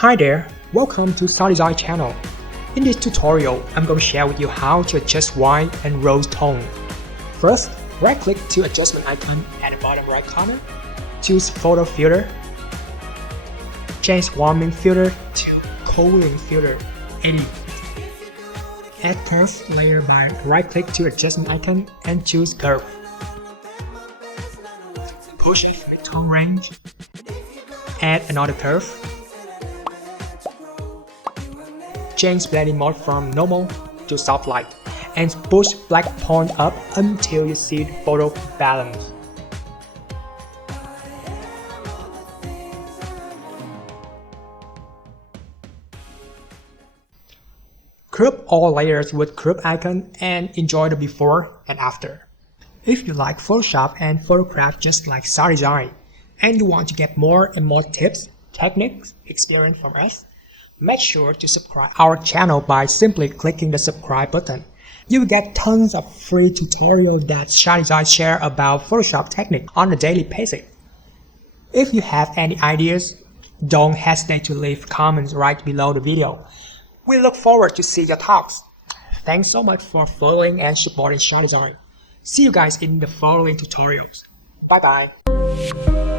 Hi there, welcome to SADESIGN channel. In this tutorial, I'm going to share with you how to adjust white and rose tone. First, right-click to adjustment icon at the bottom right corner. Choose photo filter. Change warming filter to cooling filter 80. Add curve layer by right-click to adjustment icon and choose curve. Push it mid-tone range. Add another curve. Change blending mode from normal to soft light and push black point up until you see the photo balance. Crop all layers with crop icon and enjoy the before and after. If you like Photoshop and photograph just like SADESIGN and you want to get more and more tips, techniques, experience from us, make sure to subscribe our channel by simply clicking the subscribe button. You will get tons of free tutorials that SADESIGN share about Photoshop technique on a daily basis. If you have any ideas, don't hesitate to leave comments right below the video. We look forward to see your thoughts. Thanks so much for following and supporting SADESIGN. See you guys in the following tutorials. Bye bye.